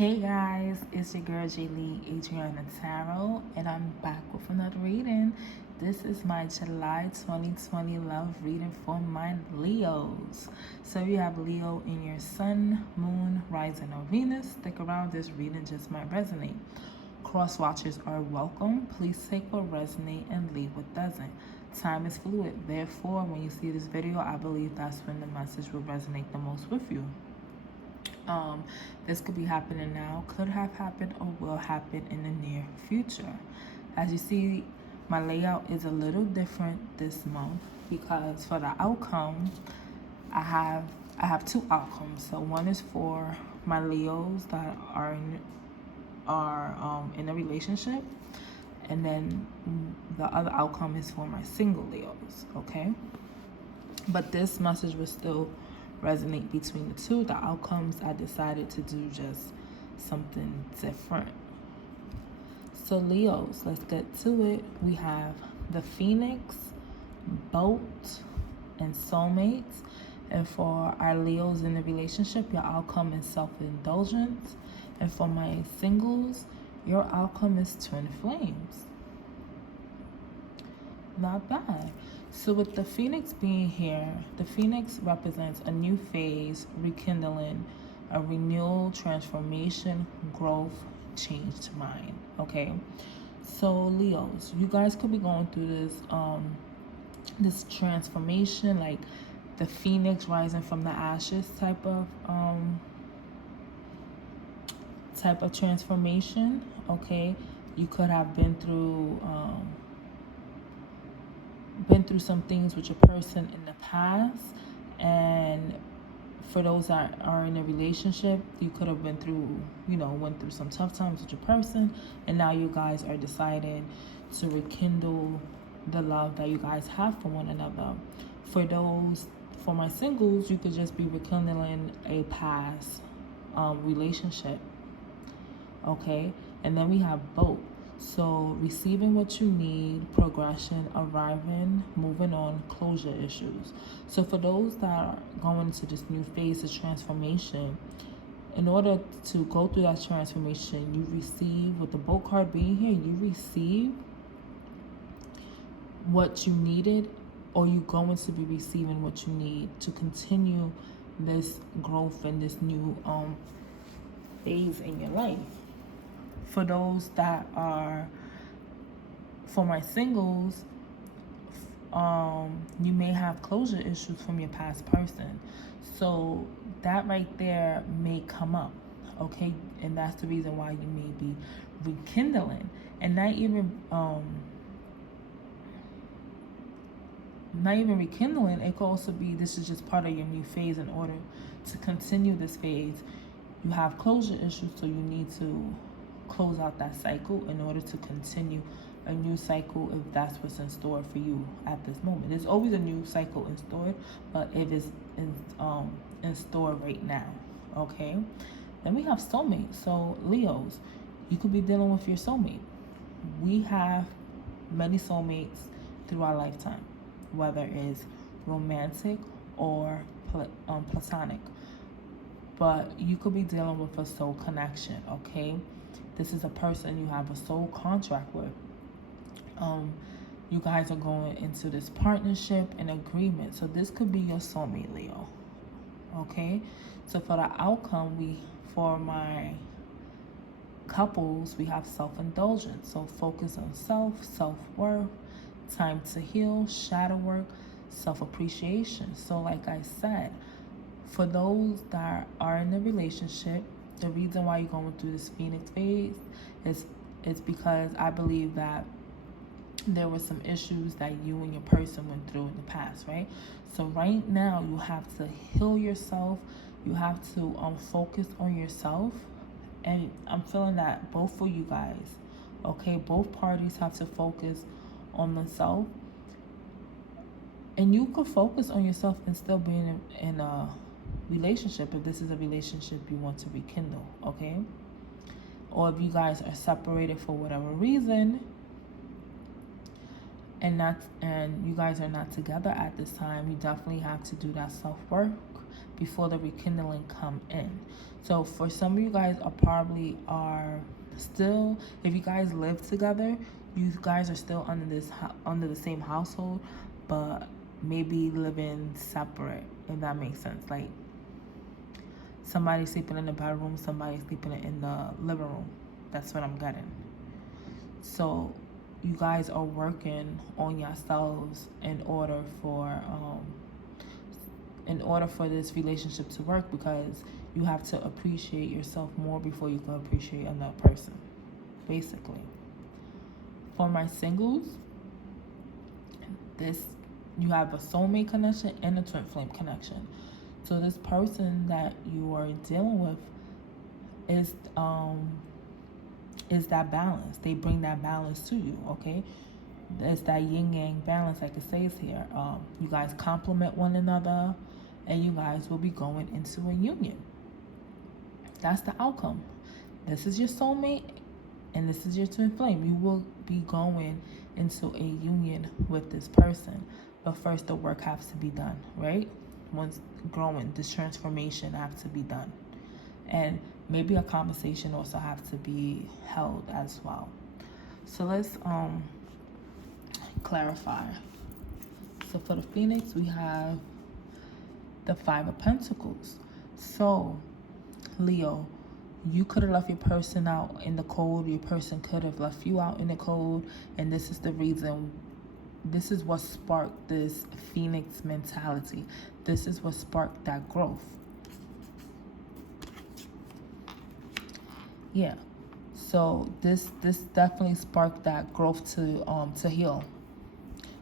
Hey guys, it's your girl Jaylee Adriana Tarot, and I'm back with another reading. This is my July 2020 love reading for my Leos. So you have Leo in your Sun, Moon, Rising, or Venus. Stick around, this reading just might resonate. Cross watchers are welcome. Please take what resonates and leave what doesn't. Time is fluid. Therefore, when you see this video, I believe that's when the message will resonate the most with you. This could be happening now, could have happened, or will happen in the near future. As you see, my layout is a little different this month because for the outcome, I have two outcomes. So one is for my Leos that are in a relationship, and then the other outcome is for my single Leos. Okay, but this message was still resonate between the two. The outcomes, I decided to do just something different. So Leos, let's get to it. We have the Phoenix, Boat, and Soulmates. And for our Leos in the relationship, your outcome is self-indulgence. And for my singles, your outcome is twin flames. Not bad. So with the Phoenix being here, the Phoenix represents a new phase, rekindling, a renewal, transformation, growth, changed mind. Okay. So Leos, you guys could be going through this transformation, like the Phoenix rising from the ashes type of transformation. Okay. You could have been through some things with your person in the past, and for those that are in a relationship, you could have went through some tough times with your person, and now you guys are deciding to rekindle the love that you guys have for one another. For my singles, you could just be rekindling a past relationship. Okay, and then we have both. So receiving what you need, progression, arriving, moving on, closure issues. So for those that are going into this new phase of transformation, in order to go through that transformation, you receive, with the boat card being here, you receive what you needed, or you're going to be receiving what you need to continue this growth and this new phase in your life. For those that are, for my singles, you may have closure issues from your past person. So that right there may come up, okay? And that's the reason why you may be rekindling. And not even rekindling, it could also be this is just part of your new phase. In order to continue this phase, you have closure issues, so you need to close out that cycle in order to continue a new cycle, if that's what's in store for you at this moment. There's always a new cycle in store, but it is in store right now. Okay, then we have soulmate. So Leos, you could be dealing with your soulmate. We have many soulmates through our lifetime, whether it's romantic or platonic, but you could be dealing with a soul connection. Okay, this is a person you have a soul contract with. You guys are going into this partnership and agreement. So this could be your soulmate, Leo. Okay? So for the outcome, for my couples, we have self-indulgence. So focus on self-worth, time to heal, shadow work, self-appreciation. So like I said, for those that are in a relationship, the reason why you're going through this Phoenix phase is because I believe that there were some issues that you and your person went through in the past, right? So right now you have to heal yourself. You have to focus on yourself. And I'm feeling that both for you guys, okay? Both parties have to focus on themselves. And you could focus on yourself and still being in a relationship, if this is a relationship you want to rekindle, okay? Or if you guys are separated for whatever reason, and you guys are not together at this time, you definitely have to do that self-work, before the rekindling come in. So for some of you guys are still, if you guys live together, you guys are still under the same household, but maybe living separate, if that makes sense. Like somebody sleeping in the bedroom, somebody sleeping in the living room. That's what I'm getting. So you guys are working on yourselves in order for this relationship to work, because you have to appreciate yourself more before you can appreciate another person, basically. For my singles, you have a soulmate connection and a twin flame connection. So this person that you are dealing with is that balance. They bring that balance to you, okay? It's that yin-yang balance, like it says here. You guys complement one another, and you guys will be going into a union. That's the outcome. This is your soulmate, and this is your twin flame. You will be going into a union with this person. But first, the work has to be done, right? Once growing, this transformation has to be done. And maybe a conversation also has to be held as well. So let's clarify. So for the Phoenix, we have the Five of Pentacles. So Leo, you could have left your person out in the cold. Your person could have left you out in the cold. And this is the reason, this is what sparked this Phoenix mentality. This is what sparked that growth. Yeah. So this definitely sparked that growth to heal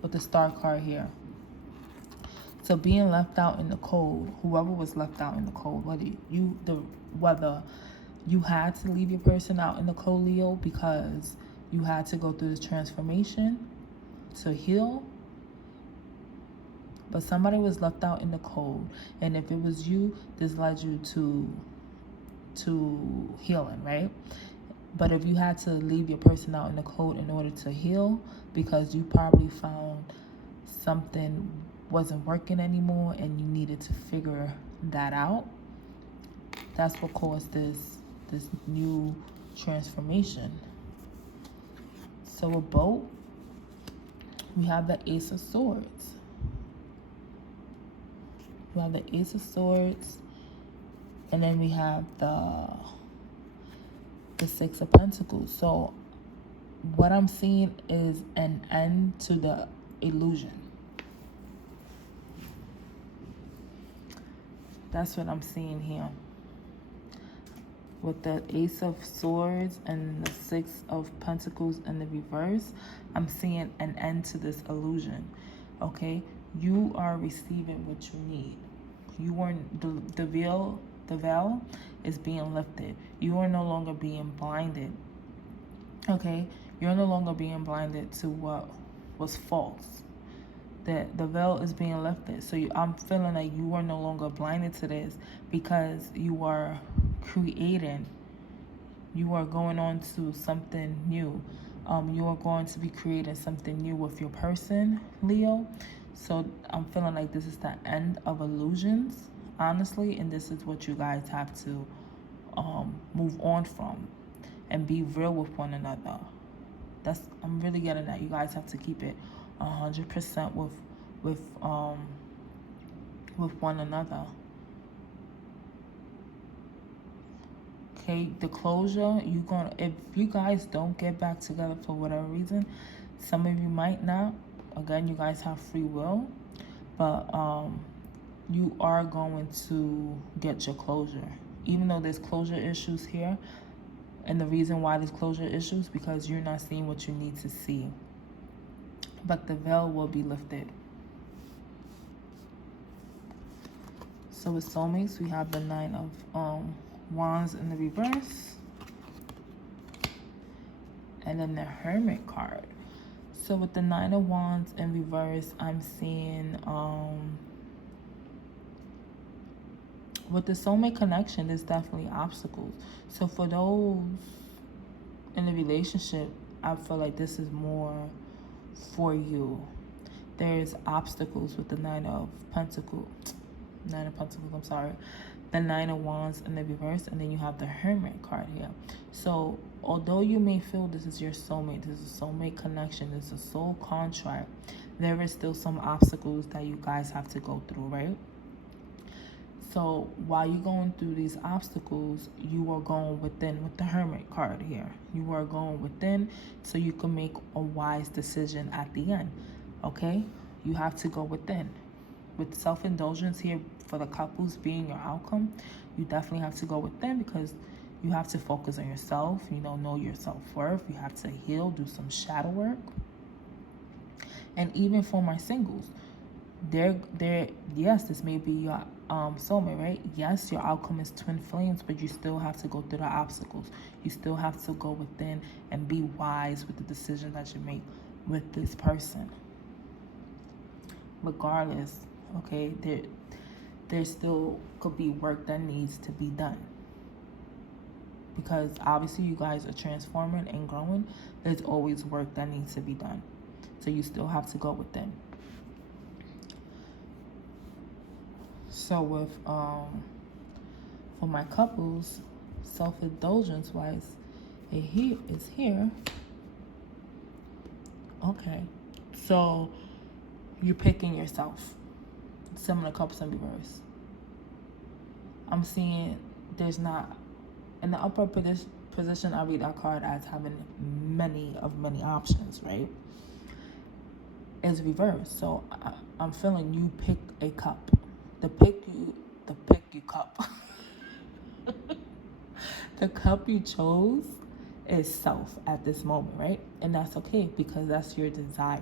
with the Star card here. So being left out in the cold, whoever was left out in the cold, whether you had to leave your person out in the cold, Leo, because you had to go through this transformation to heal, but somebody was left out in the cold, and if it was you, this led you to healing, right? But if you had to leave your person out in the cold in order to heal, because you probably found something wasn't working anymore and you needed to figure that out, that's what caused this new transformation. So a boat, we have the Ace of Swords. We have the Ace of Swords, and then we have the Six of Pentacles. So what I'm seeing is an end to the illusion. That's what I'm seeing here. With the Ace of Swords and the Six of Pentacles in the reverse, I'm seeing an end to this illusion. Okay? You are receiving what you need. You are the veil is being lifted. You are no longer being blinded. Okay? You're no longer being blinded to what was false. The veil is being lifted. So I'm feeling like you are no longer blinded to this, because you are creating. You are going on to something new. You are going to be creating something new with your person, Leo. So I'm feeling like this is the end of illusions, honestly, and this is what you guys have to move on from and be real with one another. I'm really getting that. You guys have to keep it 100% with one another. Okay, the closure, if you guys don't get back together for whatever reason, some of you might not. Again, you guys have free will, but you are going to get your closure. Even though there's closure issues here, and the reason why there's closure issues, because you're not seeing what you need to see. But the veil will be lifted. So with soulmates, we have the Nine of Wands in the reverse, and then the Hermit card. So with the Nine of Wands in reverse, I'm seeing with the soulmate connection, there's definitely obstacles. So for those in a relationship, I feel like this is more for you. There's obstacles with the Nine of Pentacles. Nine of Pentacles, I'm sorry. The Nine of Wands in the reverse, and then you have the Hermit card here. So although you may feel this is your soulmate, this is a soulmate connection, this is a soul contract, there is still some obstacles that you guys have to go through, right? So while you're going through these obstacles, you are going within with the Hermit card here. You are going within so you can make a wise decision at the end, okay? You have to go within. With self-indulgence here for the couples being your outcome, you definitely have to go within because you have to focus on yourself, know your self-worth. You have to heal, do some shadow work. And even for my singles, yes, this may be your soulmate, right? Yes, your outcome is twin flames, but you still have to go through the obstacles. You still have to go within and be wise with the decision that you make with this person. Regardless, okay, there still could be work that needs to be done. Because obviously you guys are transforming and growing. There's always work that needs to be done. So you still have to go within. So with for my couples, self-indulgence wise, it's here. Okay. So you're picking yourself. Similar couples in reverse. I'm seeing there's not, in the upper position, I read that card as having many options, right? It's reversed. So I'm feeling you pick a cup. The pick you cup. The cup you chose is self at this moment, right? And that's okay because that's your desire.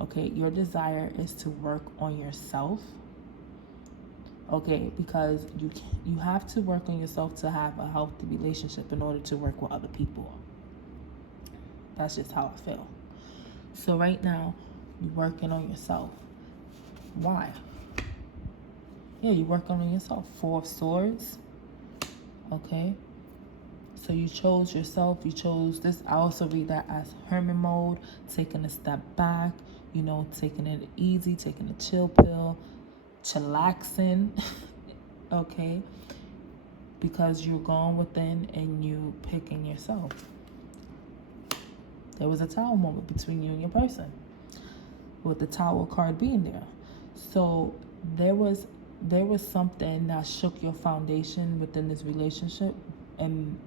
Okay, your desire is to work on yourself. Okay, because you have to work on yourself to have a healthy relationship in order to work with other people. That's just how I feel. So right now, you're working on yourself. Why? Yeah, you're working on yourself. Four of Swords. Okay. So you chose yourself. You chose this. I also read that as hermit mode, taking a step back, taking it easy, taking a chill pill, chillaxing. Okay. Because you're going within and you picking yourself. There was a Tower moment between you and your person, with the Tower card being there. So there was something that shook your foundation within this relationship, and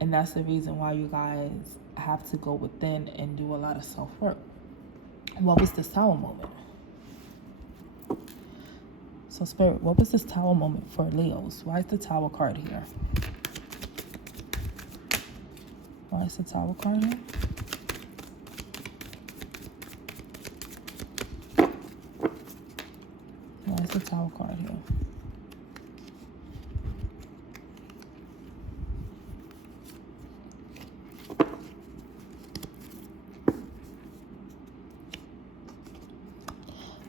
that's the reason why you guys have to go within and do a lot of self-work. What was this Tower moment? So Spirit, what was this Tower moment for Leos? Why is the Tower card here? Why is the Tower card here? Why is the Tower card here?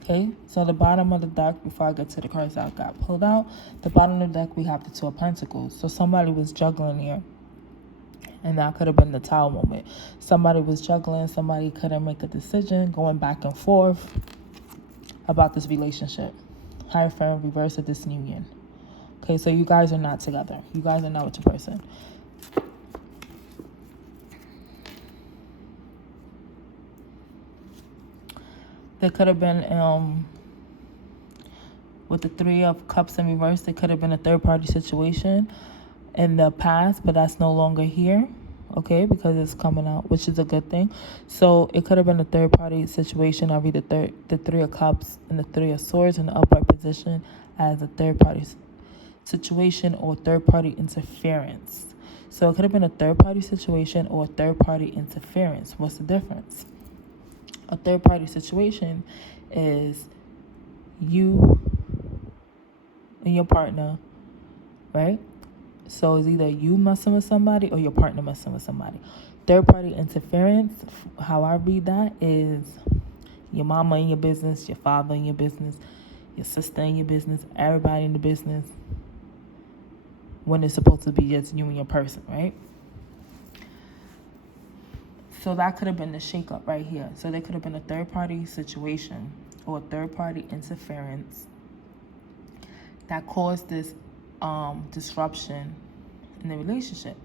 Okay, so the bottom of the deck, before I get to the cards that got pulled out, the bottom of the deck, we have the Two of Pentacles. So somebody was juggling here. And that could have been the Tower moment. Somebody was juggling. Somebody couldn't make a decision, going back and forth about this relationship. Hierophant, reverse of disunion. Okay, so you guys are not together. You guys are not with your person. There could have been, with the Three of Cups in reverse, there could have been a third-party situation in the past, but that's no longer here, okay, because it's coming out, which is a good thing. So it could have been a third-party situation. I read the Three of Cups and the Three of Swords in the upright position as a third-party situation or third-party interference. So it could have been a third-party situation or third-party interference. What's the difference? A third-party situation is you and your partner, right? So it's either you messing with somebody or your partner messing with somebody. Third-party interference, how I read that, is your mama in your business, your father in your business, your sister in your business, everybody in the business, when it's supposed to be just you and your person, right? So that could have been the shakeup right here. So there could have been a third-party situation or third-party interference that caused this disruption in the relationship.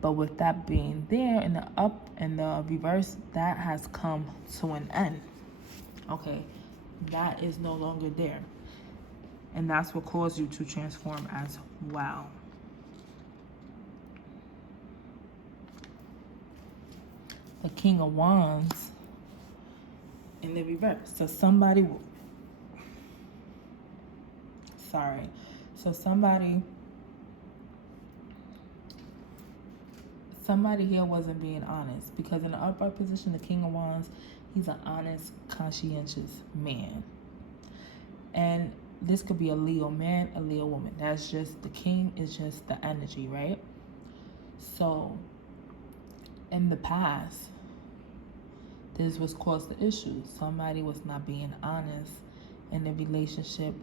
But with that being there in the up and the reverse, that has come to an end. Okay, that is no longer there. And that's what caused you to transform as well. The King of Wands in the reverse. So somebody here wasn't being honest, because in the upright position, the King of Wands, he's an honest, conscientious man. And this could be a Leo man, a Leo woman. That's just, the king is just the energy, right? So in the past, this was caused the issue. Somebody was not being honest in the relationship,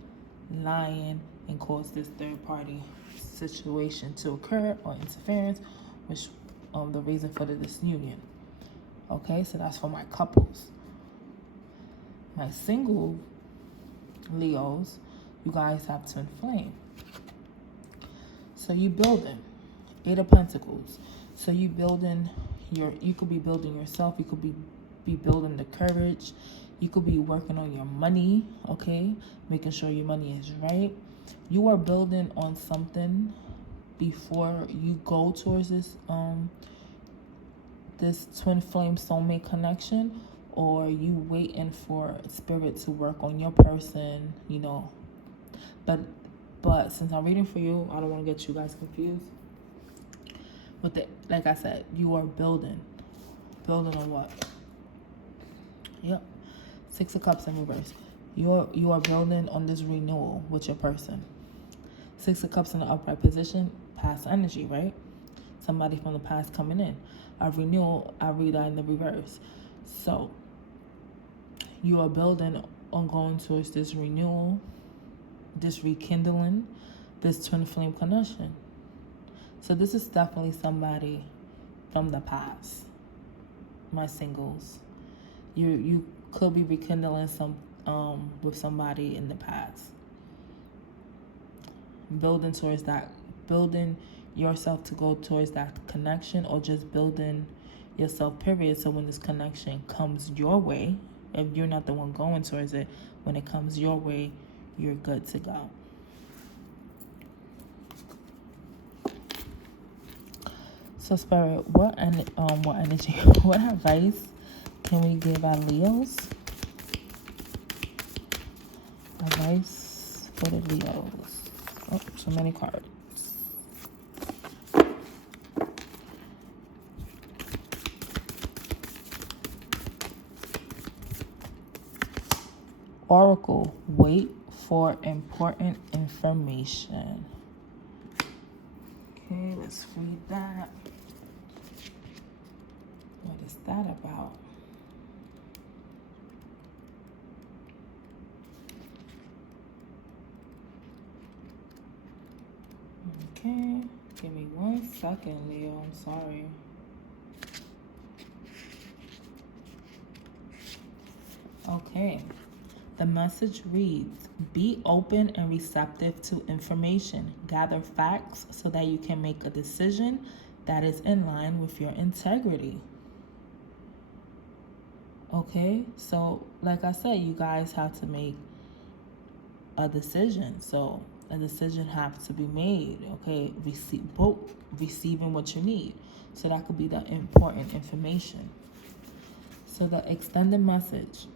lying, and caused this third party situation to occur, or interference, which the reason for the disunion. Okay, so that's for my couples. My single Leos, you guys have twin flame. So you building 8 of Pentacles. So you building you could be building yourself. You could be building the courage. You could be working on your money, okay? Making sure your money is right. You are building on something before you go towards this this twin flame soulmate connection, or you waiting for spirit to work on your person, you know. But since I'm reading for you, I don't want to get you guys confused. With it, like I said, you are building on what? Yep. 6 of Cups in reverse. You are building on this renewal with your person. 6 of Cups in the upright position, past energy, right? Somebody from the past coming in. A renewal, I read that in the reverse. So you are building on going towards this renewal, this rekindling, this twin flame connection. So this is definitely somebody from the past. My singles, you could be rekindling some with somebody in the past. Building towards that, building yourself to go towards that connection, or just building yourself, period. So when this connection comes your way, if you're not the one going towards it, when it comes your way, you're good to go. So Spirit, what energy, what advice can we give our Leos? Advice for the Leos. Oh, so many cards. Oracle, wait for important information. Okay, let's read that. What is that about? Okay, give me 1 second, Leo. I'm sorry. Okay. The message reads, be open and receptive to information. Gather facts so that you can make a decision that is in line with your integrity. Okay, so like I said, you guys have to make a decision. So a decision has to be made. Okay, receiving what you need. So that could be the important information. So the extended message.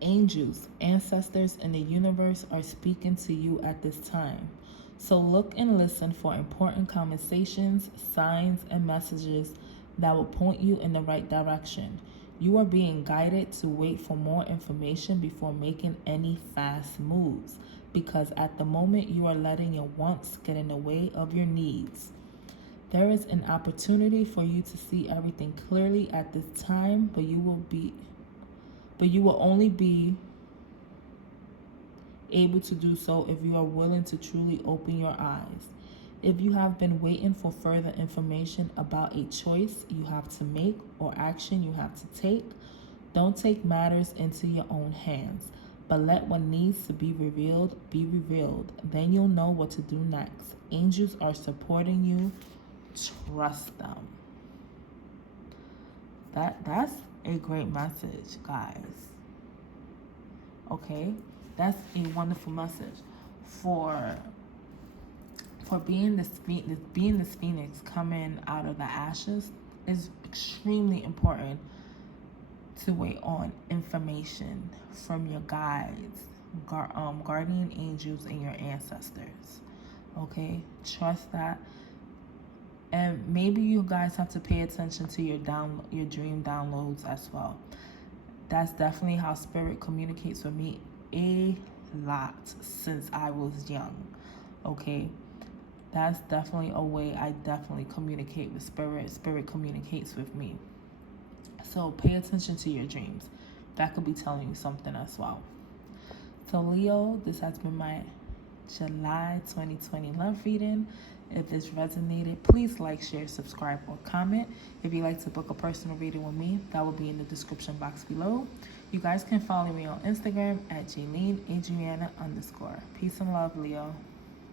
Angels, ancestors in the universe are speaking to you at this time. So look and listen for important conversations, signs, and messages that will point you in the right direction. You are being guided to wait for more information before making any fast moves, because at the moment you are letting your wants get in the way of your needs. There is an opportunity for you to see everything clearly at this time, but you will only be able to do so if you are willing to truly open your eyes. If you have been waiting for further information about a choice you have to make or action you have to take, Don't take matters into your own hands, but let what needs to be revealed be revealed. Then you'll know what to do next. Angels are supporting you. Trust them. That's a great message, guys. Okay? That's a wonderful message for being this phoenix coming out of the ashes. Is extremely important to wait on information from your guides, guardian angels, and your ancestors. Okay, trust that. And maybe you guys have to pay attention to your dream downloads as well. That's definitely how spirit communicates with me a lot since I was young. Okay, that's definitely a way I definitely communicate with spirit. Spirit communicates with me. So pay attention to your dreams. That could be telling you something as well. So Leo, this has been my July 2020 love reading. If this resonated, please like, share, subscribe, or comment. If you'd like to book a personal reading with me, that will be in the description box below. You guys can follow me on Instagram at JayleenAdriana_. Peace and love, Leo.